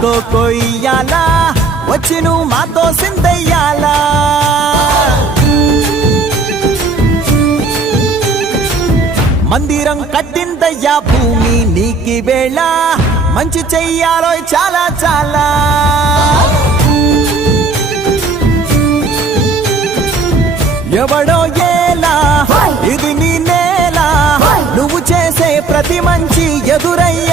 కొయ్యాలా వచ్చి నువ్వు మాతో సిందయ్యాలా మందిరం కట్టిందయ్యా భూమి నీకి వేళ మంచి చెయ్యాలో చాలా చాలా ఎవడో ఏలా ఇది నీ నేల నువ్వు చేసే ప్రతి మంచి ఎదురయ్య